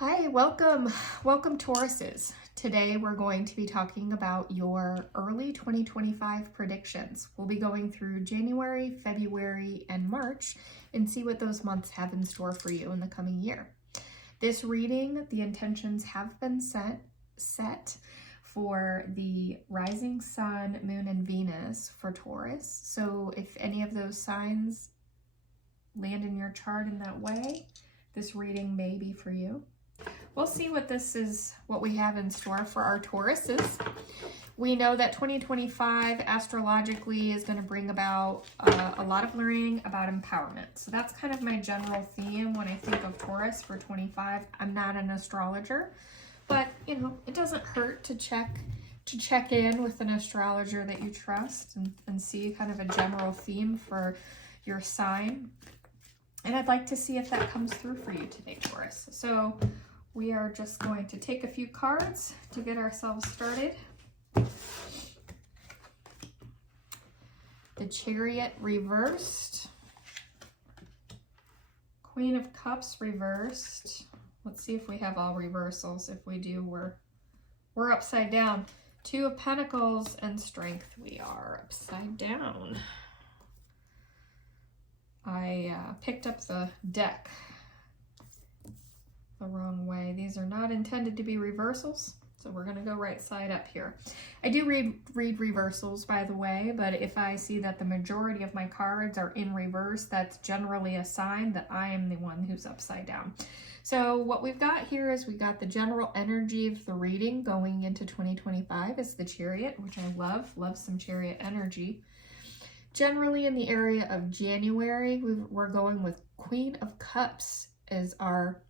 Hi, welcome Tauruses. Today we're going to be talking about your early 2025 predictions. We'll be going through January, February, and March and see what those months have in store for you in the coming year. This reading, the intentions have been set for the rising sun, moon, and Venus for Taurus. So if any of those signs land in your chart in that way, this reading may be for you. We'll see what we have in store for our Tauruses. We know that 2025 astrologically is going to bring about a lot of learning about empowerment. So that's kind of my general theme when I think of Taurus for 25. I'm not an astrologer, but it doesn't hurt to check in with an astrologer that you trust and see kind of a general theme for your sign. And I'd like to see if that comes through for you today, Taurus. So we are just going to take a few cards to get ourselves started. The Chariot reversed. Queen of Cups reversed. Let's see if we have all reversals. If we do, we're upside down. Two of Pentacles and Strength. We are upside down. I picked up the deck the wrong way. These are not intended to be reversals, so we're going to go right side up here. I do read reversals, by the way, but if I see that the majority of my cards are in reverse, that's generally a sign that I am the one who's upside down. So what we've got here is we got the general energy of the reading going into 2025 is the Chariot, which I love some Chariot energy. Generally in the area of January, we're going with Queen of Cups as our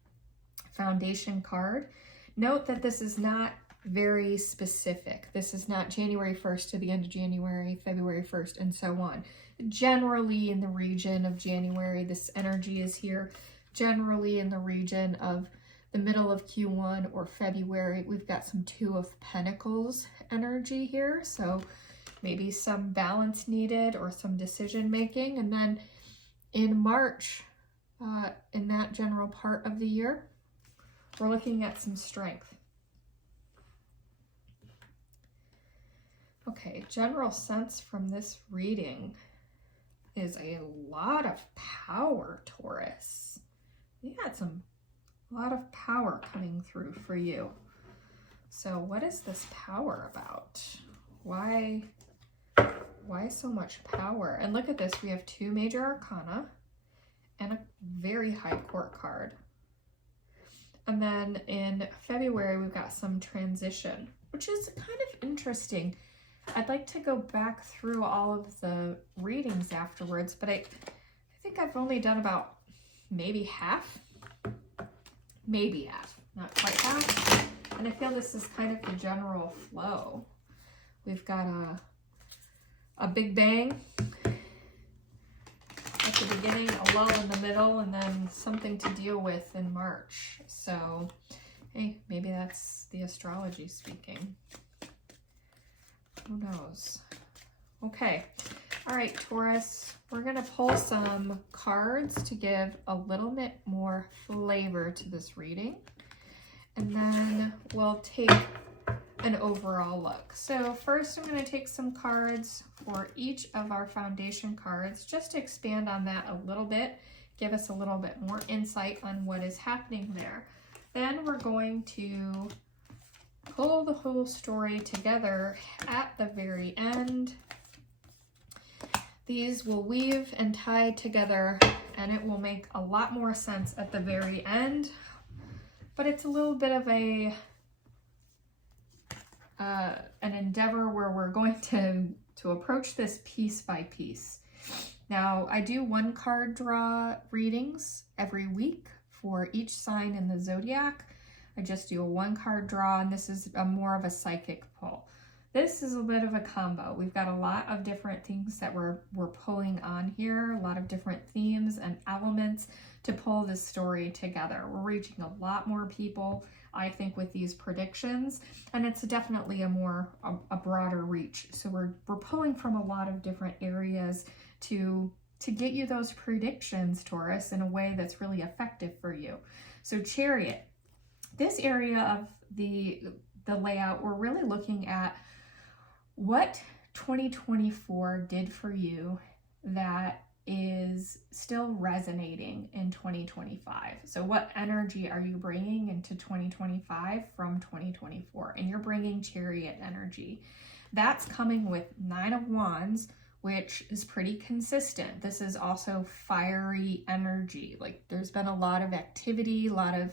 foundation card. Note that this is not very specific. This is not January 1st to the end of January, February 1st, and so on. Generally in the region of January, this energy is here. Generally in the region of the middle of Q1 or February, we've got some Two of Pentacles energy here. So maybe some balance needed or some decision making. And then in March, in that general part of the year, we're looking at some strength. Okay, general sense from this reading is a lot of power, Taurus. We had a lot of power coming through for you. So what is this power about? Why so much power? And look at this, we have two major arcana and a very high court card. And then in February, we've got some transition, which is kind of interesting. I'd like to go back through all of the readings afterwards, but I think I've only done about maybe half, not quite half. And I feel this is kind of the general flow. We've got a big bang at the beginning, a lull in the middle, and then something to deal with in March. So, hey, maybe that's the astrology speaking. Who knows? Okay. All right, Taurus, we're going to pull some cards to give a little bit more flavor to this reading. And then we'll take an overall look. So first I'm going to take some cards for each of our foundation cards just to expand on that a little bit, give us a little bit more insight on what is happening there. Then we're going to pull the whole story together at the very end. These will weave and tie together and it will make a lot more sense at the very end, but it's a little bit of an endeavor where we're going to approach this piece by piece. Now, I do one card draw readings every week for each sign in the zodiac. I just do a one card draw, and this is more of a psychic pull. This is a bit of a combo. We've got a lot of different things that we're pulling on here, a lot of different themes and elements to pull this story together. We're reaching a lot more people, I think, with these predictions, and it's definitely a broader reach. So we're pulling from a lot of different areas to get you those predictions, Taurus, in a way that's really effective for you. So Chariot, this area of the layout, we're really looking at what 2024 did for you that is still resonating in 2025. So what energy are you bringing into 2025 from 2024? And you're bringing Chariot energy. That's coming with 9 of Wands, which is pretty consistent. This is also fiery energy. Like there's been a lot of activity, a lot of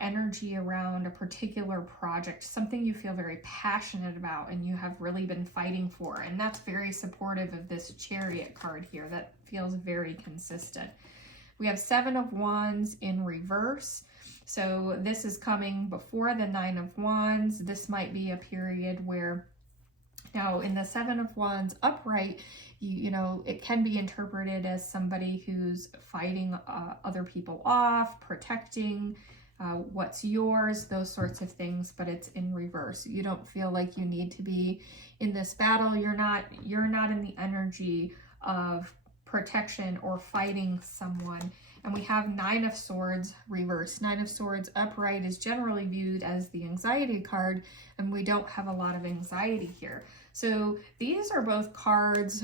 energy around a particular project, something you feel very passionate about and you have really been fighting for. And that's very supportive of this Chariot card here. That feels very consistent. We have 7 of Wands in reverse. So this is coming before the 9 of Wands. This might be a period where, now in the 7 of Wands upright, you know, it can be interpreted as somebody who's fighting other people off, protecting what's yours, those sorts of things, but it's in reverse. You don't feel like you need to be in this battle. You're not in the energy of protection or fighting someone. And we have 9 of Swords reversed. 9 of Swords upright is generally viewed as the anxiety card, and we don't have a lot of anxiety here. So these are both cards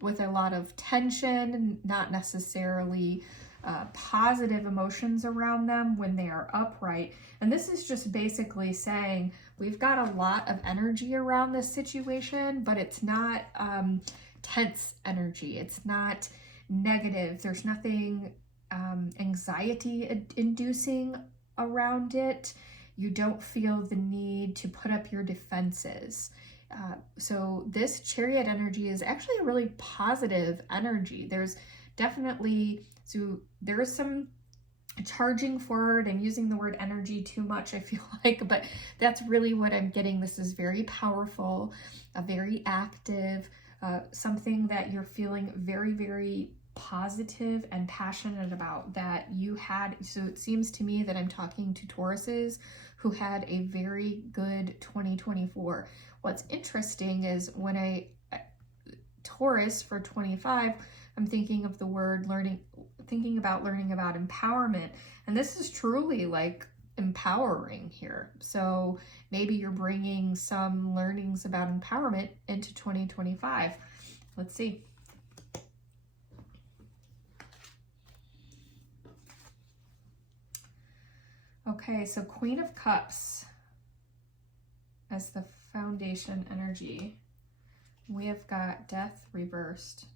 with a lot of tension, not necessarily positive emotions around them when they are upright. And this is just basically saying we've got a lot of energy around this situation, but it's not tense energy. It's not negative. There's nothing anxiety inducing around it. You don't feel the need to put up your defenses. So this Chariot energy is actually a really positive energy. There's definitely, so there is some charging forward and using the word energy too much, I feel like, but that's really what I'm getting. This is very powerful, very active, something that you're feeling very, very positive and passionate about that you had. So it seems to me that I'm talking to Tauruses who had a very good 2024. What's interesting is when I Taurus for 25, I'm thinking of the word learning, thinking about learning about empowerment. And this is truly like empowering here. So maybe you're bringing some learnings about empowerment into 2025. Let's see. Okay, so Queen of Cups as the foundation energy. We have got Death reversed.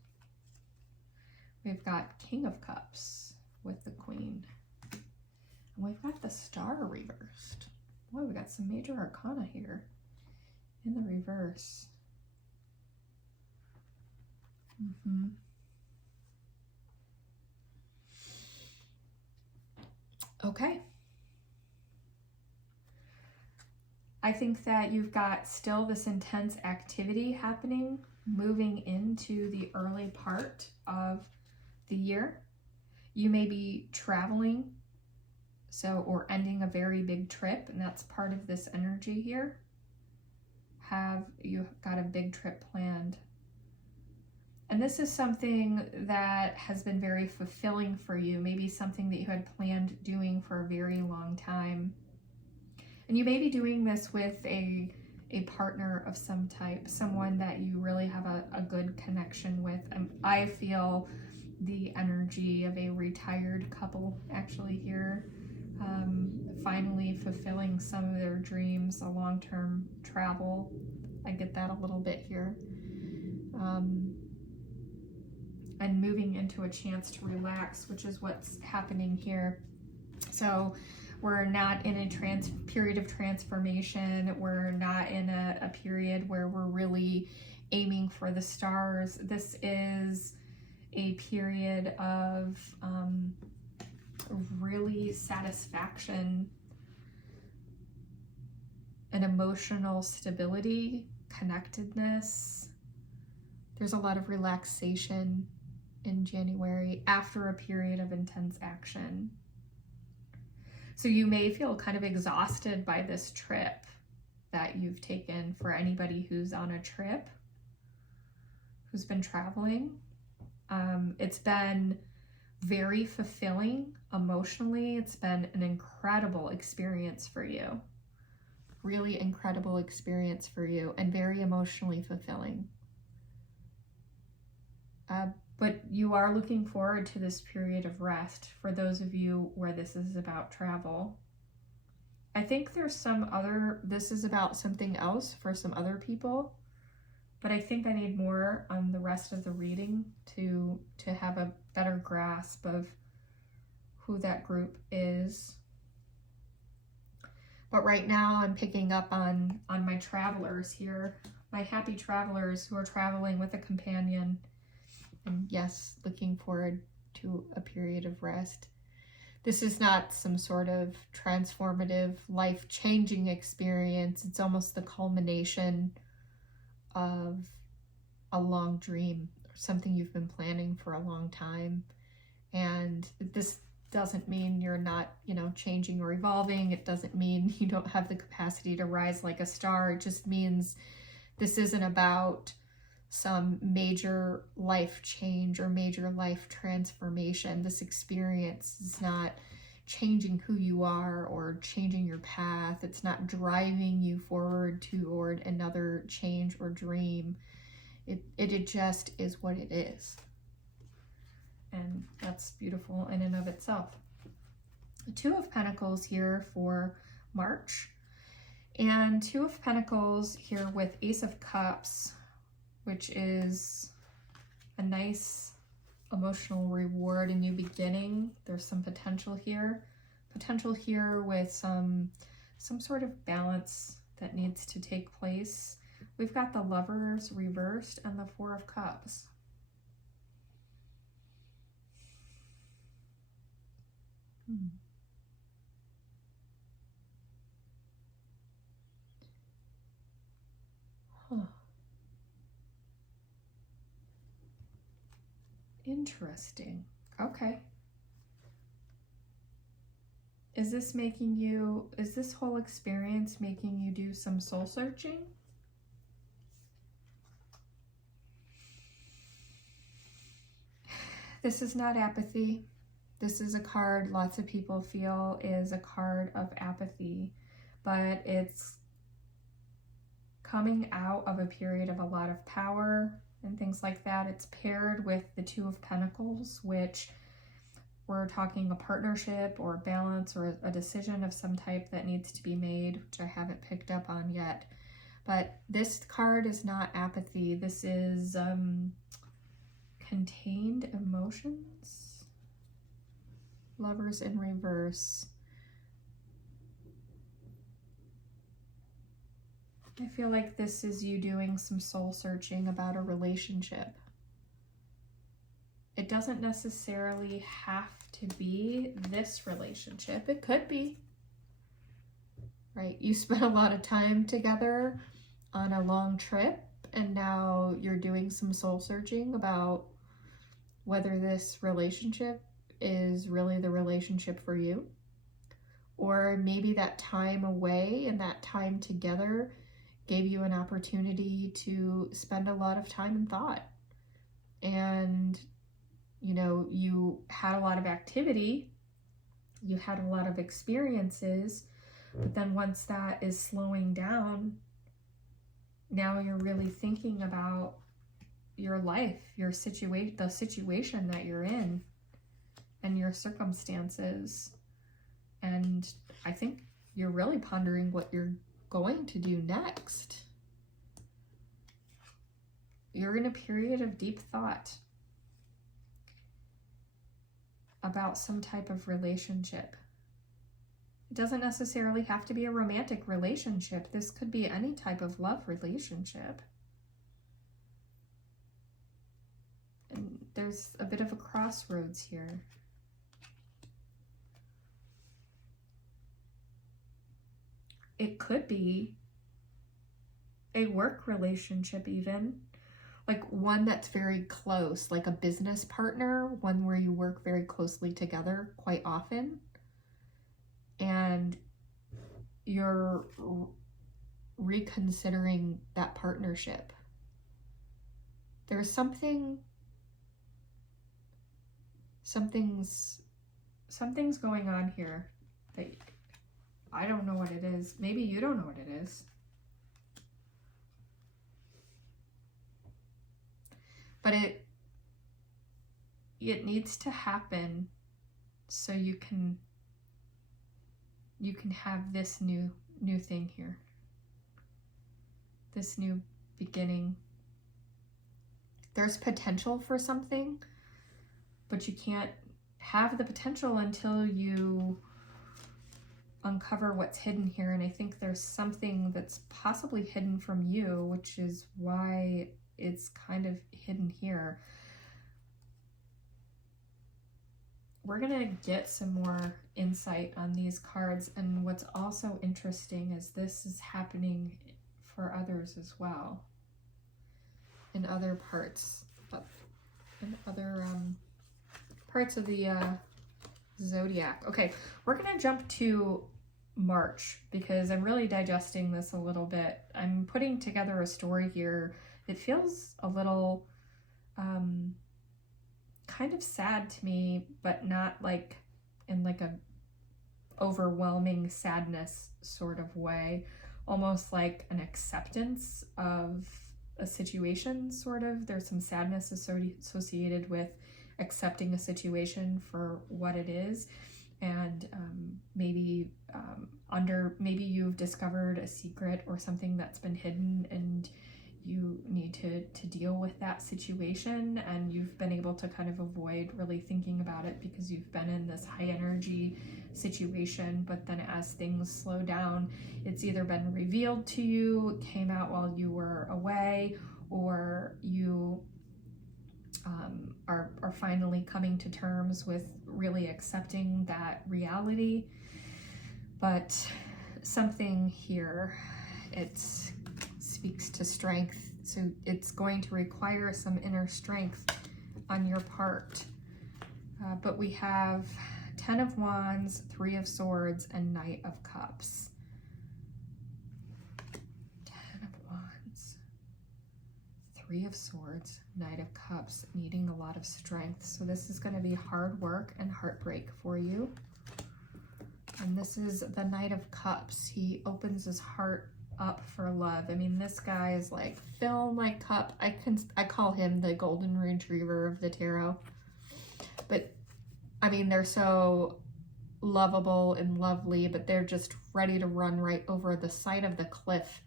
We've got King of Cups with the Queen. And we've got the Star reversed. Boy, we got some major arcana here in the reverse. Okay. I think that you've got still this intense activity happening moving into the early part of the year. You may be traveling, or ending a very big trip, and that's part of this energy here. You've got a big trip planned. And this is something that has been very fulfilling for you, maybe something that you had planned doing for a very long time. And you may be doing this with a partner of some type, someone that you really have a good connection with. I feel the energy of a retired couple actually here, finally fulfilling some of their dreams, a long-term travel. I get that a little bit here. And moving into a chance to relax, which is what's happening here. So we're not in a period of transformation. We're not in a period where we're really aiming for the stars. This is a period of really satisfaction and emotional stability, connectedness. There's a lot of relaxation in January after a period of intense action. So you may feel kind of exhausted by this trip that you've taken. For anybody who's on a trip, who's been traveling. It's been very fulfilling emotionally. It's been an incredible experience for you. Really incredible experience for you, and very emotionally fulfilling. But you are looking forward to this period of rest for those of you where this is about travel. I think this is about something else for some other people, but I think I need more on the rest of the reading to have a better grasp of who that group is. But right now I'm picking up on my travelers here, my happy travelers who are traveling with a companion. And yes, looking forward to a period of rest. This is not some sort of transformative, life-changing experience. It's almost the culmination of a long dream, something you've been planning for a long time. And this doesn't mean you're not, changing or evolving. It doesn't mean you don't have the capacity to rise like a star. It just means this isn't about some major life change or major life transformation. This experience is not changing who you are or changing your path. It's not driving you forward toward another change or dream. It just is what it is. And that's beautiful in and of itself. The Two of Pentacles here for March, and Two of Pentacles here with Ace of Cups, which is a nice emotional reward, a new beginning. There's some potential here with some sort of balance that needs to take place. We've got the Lovers reversed and the Four of Cups. Interesting. Okay. Is this whole experience making you do some soul searching? This is not apathy. This is a card lots of people feel is a card of apathy, but it's coming out of a period of a lot of power and things like that. It's paired with the Two of Pentacles, which we're talking a partnership or a balance or a decision of some type that needs to be made, which I haven't picked up on yet. But this card is not apathy. This is contained emotions. Lovers in reverse. I feel like this is you doing some soul searching about a relationship. It doesn't necessarily have to be this relationship. It could be, right? You spent a lot of time together on a long trip, and now you're doing some soul searching about whether this relationship is really the relationship for you. Or maybe that time away and that time together gave you an opportunity to spend a lot of time in thought. And, you had a lot of activity, you had a lot of experiences, but then once that is slowing down, now you're really thinking about your life, the situation that you're in, and your circumstances. And I think you're really pondering what you're going to do next. You're in a period of deep thought about some type of relationship. It doesn't necessarily have to be a romantic relationship. This could be any type of love relationship. And there's a bit of a crossroads here. It could be a work relationship even, like one that's very close, like a business partner, one where you work very closely together quite often, and you're reconsidering that partnership. There's something something's going on here that I don't know what it is. Maybe you don't know what it is. But it needs to happen so you can have this new thing here. This new beginning. There's potential for something, but you can't have the potential until you uncover what's hidden here. And I think there's something that's possibly hidden from you, which is why it's kind of hidden here. We're gonna get some more insight on these cards, and what's also interesting is this is happening for others as well, in other parts of, parts of the zodiac. Okay, we're gonna jump to March because I'm really digesting this a little bit. I'm putting together a story here. It feels a little kind of sad to me, but not like in like a overwhelming sadness sort of way, almost like an acceptance of a situation sort of. There's some sadness associated with accepting a situation for what it is, and maybe you've discovered a secret or something that's been hidden, and you need to deal with that situation, and you've been able to kind of avoid really thinking about it because you've been in this high energy situation. But then as things slow down, it's either been revealed to you, came out while you were away, or you are finally coming to terms with really accepting that reality. But something here, it speaks to strength, so it's going to require some inner strength on your part. But we have 10 of Wands, 3 of Swords, and Knight of Cups. 10 of Wands, 3 of Swords, Knight of Cups, needing a lot of strength. So this is going to be hard work and heartbreak for you. And this is the Knight of Cups. He opens his heart up for love. I mean, this guy is like, fill my cup. I call him the golden retriever of the tarot. But I mean, they're so lovable and lovely, but they're just ready to run right over the side of the cliff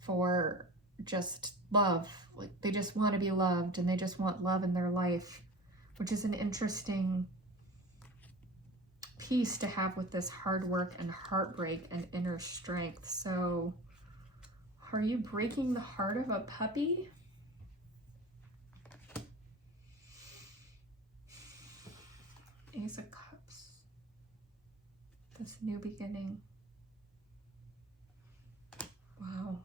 for just love. Like, they just want to be loved, and they just want love in their life, which is an interesting piece to have with this hard work and heartbreak and inner strength. So are you breaking the heart of a puppy? Ace of Cups. This new beginning. Wow.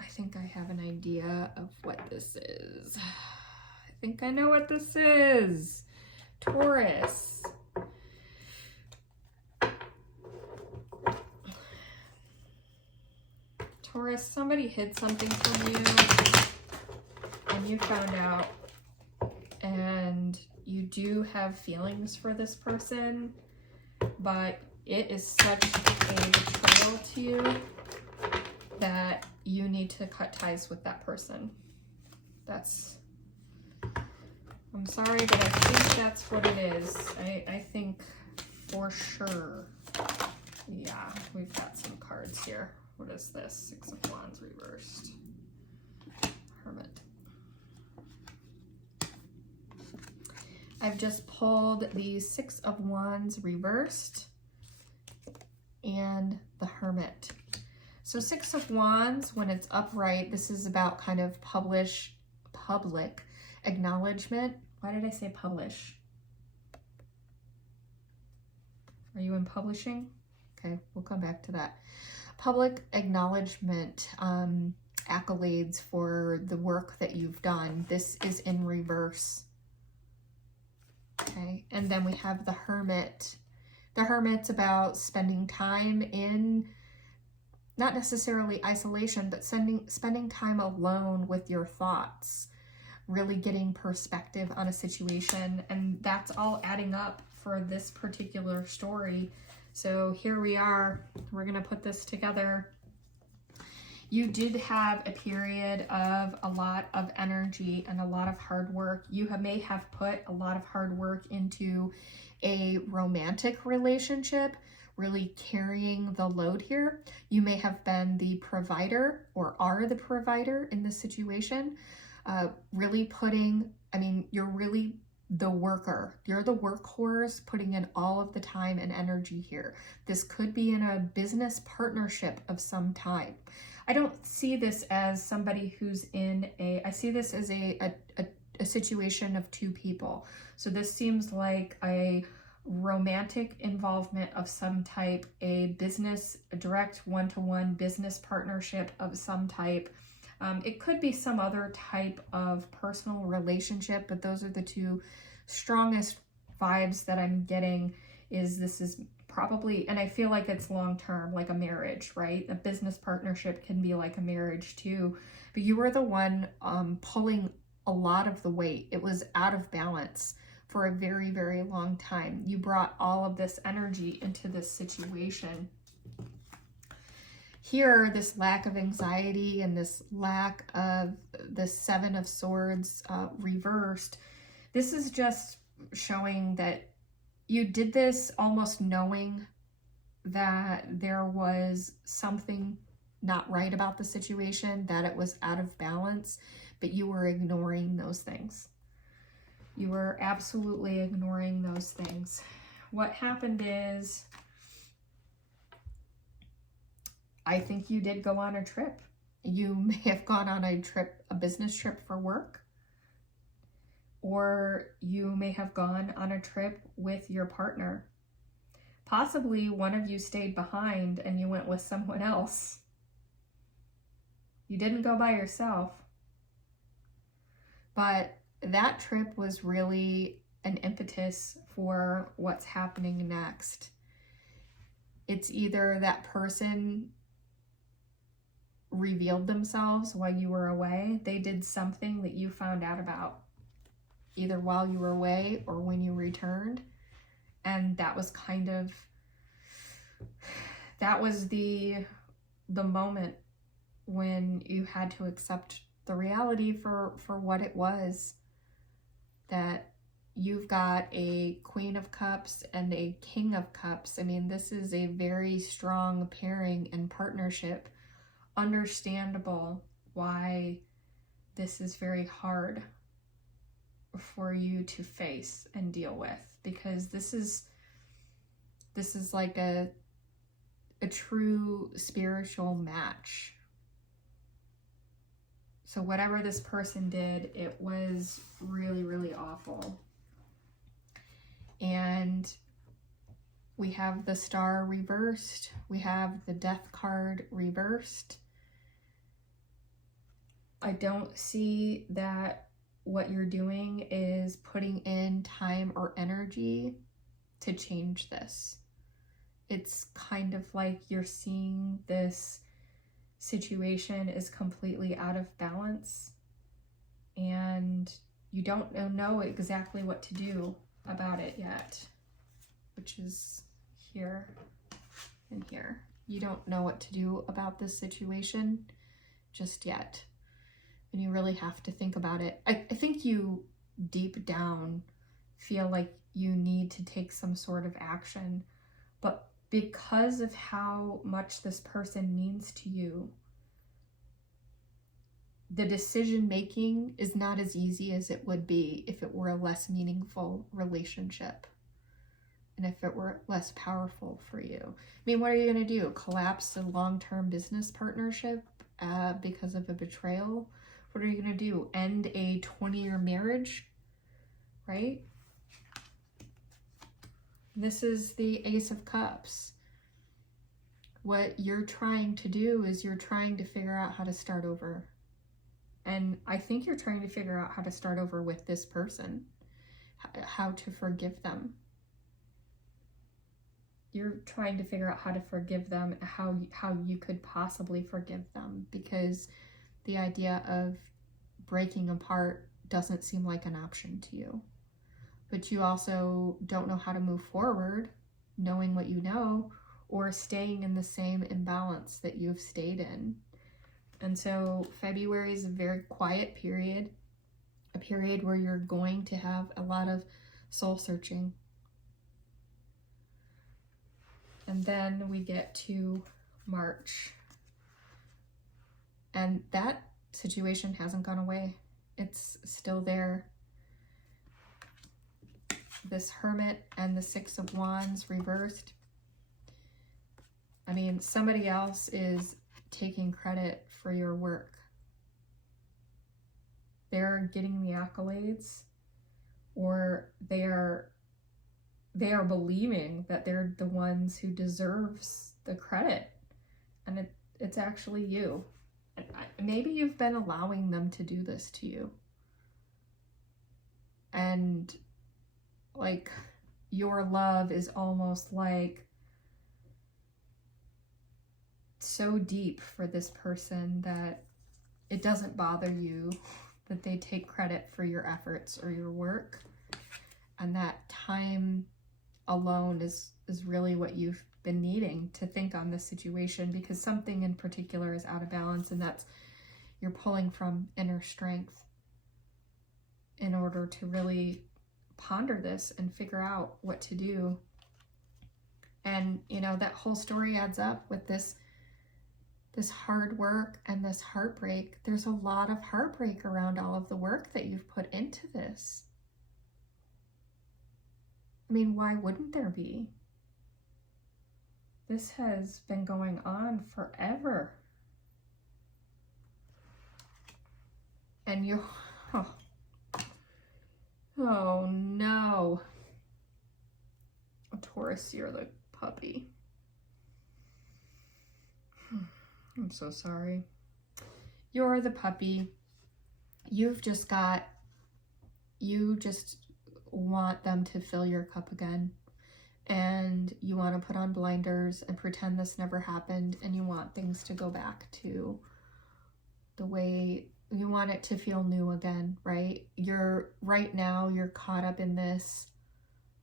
I think I have an idea of what this is. I think I know what this is. Taurus. Taurus, somebody hid something from you and you found out, and you do have feelings for this person, but it is such a betrayal to you that you need to cut ties with that person. I'm sorry, but I think that's what it is. I think for sure. Yeah, we've got some cards here. What is this? 6 of Wands reversed. Hermit. I've just pulled the 6 of Wands reversed and the Hermit. So 6 of Wands, when it's upright, this is about kind of public acknowledgement. Why did I say publish? Are you in publishing? Okay, we'll come back to that. Public acknowledgement, accolades for the work that you've done. This is in reverse. Okay, and then we have the Hermit. The Hermit's about spending time in, not necessarily isolation, but spending time alone with your thoughts. really getting perspective on a situation. And that's all adding up for this particular story. So here we are. We're going to put this together. You did have a period of a lot of energy and a lot of hard work. You may have put a lot of hard work into a romantic relationship, really carrying the load here. You may have been the provider or are the provider in this situation, really putting, you're really the worker. You're the workhorse, putting in all of the time and energy here. This could be in a business partnership of some type. I don't see this as somebody who's I see this as a situation of two people. So this seems like a romantic involvement of some type, a direct one-to-one business partnership of some type. It could be some other type of personal relationship, but those are the two strongest vibes that I'm getting. This is probably, and I feel like it's long-term, like a marriage, right? A business partnership can be like a marriage too, but you were the one pulling a lot of the weight. It was out of balance for a very, very long time. You brought all of this energy into this situation. Here, this lack of anxiety and this lack of the Seven of Swords reversed, this is just showing that you did this almost knowing that there was something not right about the situation, that it was out of balance, but you were ignoring those things. You were absolutely ignoring those things. What happened is, I think you did go on a trip. You may have gone on a business trip for work, or you may have gone on a trip with your partner. Possibly one of you stayed behind and you went with someone else. You didn't go by yourself. But that trip was really an impetus for what's happening next. It's either that person revealed themselves while you were away. They did something that you found out about, either while you were away or when you returned. And that was the moment when you had to accept the reality for what it was, that you've got a Queen of Cups and a King of Cups. This is a very strong pairing and partnership. Understandable why this is very hard for you to face and deal with, because this is like a true spiritual match. So whatever this person did, it was really, really awful. And we have the Star reversed. We have the Death card reversed. I don't see that what you're doing is putting in time or energy to change this. It's kind of like you're seeing this situation is completely out of balance and you don't know exactly what to do about it yet, which is here and here. You don't know what to do about this situation just yet, and you really have to think about it. I think you deep down feel like you need to take some sort of action, but because of how much this person means to you, the decision making is not as easy as it would be if it were a less meaningful relationship and if it were less powerful for you. What are you going to do? Collapse a long-term business partnership because of a betrayal? What are you going to do? End a 20-year marriage? Right? This is the Ace of Cups. What you're trying to do is you're trying to figure out how to start over. And I think you're trying to figure out how to start over with this person, how to forgive them. You're trying to figure out how to forgive them, how you could possibly forgive them, because the idea of breaking apart doesn't seem like an option to you. But you also don't know how to move forward, knowing what you know, or staying in the same imbalance that you've stayed in. And so February is a very quiet period, a period where you're going to have a lot of soul searching. And then we get to March. And that situation hasn't gone away. It's still there. This Hermit and the Six of Wands reversed. I mean, somebody else is taking credit for your work. They're getting the accolades, or they are believing that they're the ones who deserves the credit, and it's actually you. Maybe you've been allowing them to do this to you, and like your love is almost like so deep for this person that it doesn't bother you that they take credit for your efforts or your work, and that time alone is really what you've been needing to think on this situation, because something in particular is out of balance, and that's you're pulling from inner strength in order to really ponder this and figure out what to do. And you know, that whole story adds up with this hard work and this heartbreak. There's a lot of heartbreak around all of the work that you've put into this. I mean, why wouldn't there be? This has been going on forever. And you, oh no. Taurus, you're the puppy. I'm so sorry. You're the puppy. You just want them to fill your cup again. And you want to put on blinders and pretend this never happened. And you want things to go back to the way you want it to feel new again, right? Right now, you're caught up in this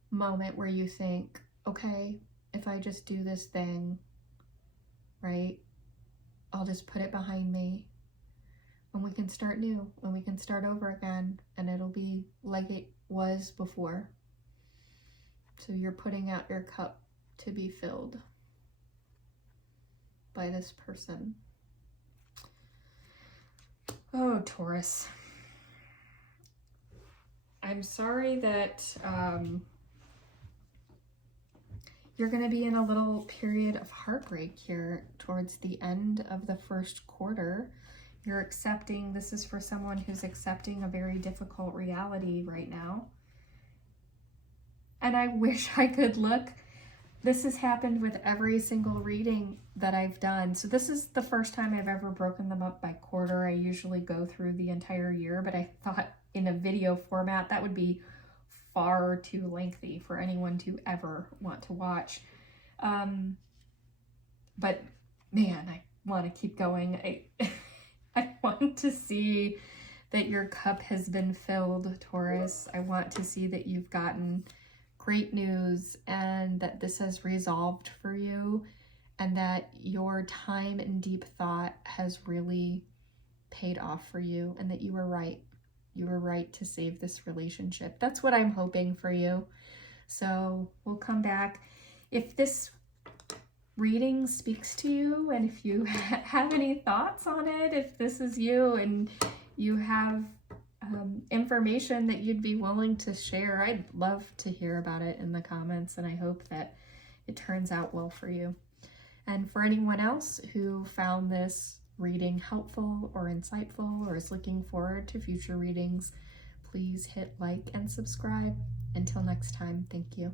moment where you think, okay, if I just do this thing, right? I'll just put it behind me, and we can start new, and we can start over again, and it'll be like it was before. So you're putting out your cup to be filled by this person. Oh, Taurus. I'm sorry that you're going to be in a little period of heartbreak here towards the end of the first quarter. You're accepting, this is for someone who's accepting a very difficult reality right now. And I wish I could look. This has happened with every single reading that I've done. So this is the first time I've ever broken them up by quarter. I usually go through the entire year, but I thought in a video format that would be far too lengthy for anyone to ever want to watch. But man, I want to keep going. I want to see that your cup has been filled, Taurus. I want to see that you've gotten great news and that this has resolved for you, and that your time and deep thought has really paid off for you, and that you were right. You were right to save this relationship. That's what I'm hoping for you. So we'll come back. If this reading speaks to you, and if you have any thoughts on it, if this is you and you have information that you'd be willing to share, I'd love to hear about it in the comments, and I hope that it turns out well for you. And for anyone else who found this reading helpful or insightful or is looking forward to future readings, please hit like and subscribe. Until next time, thank you.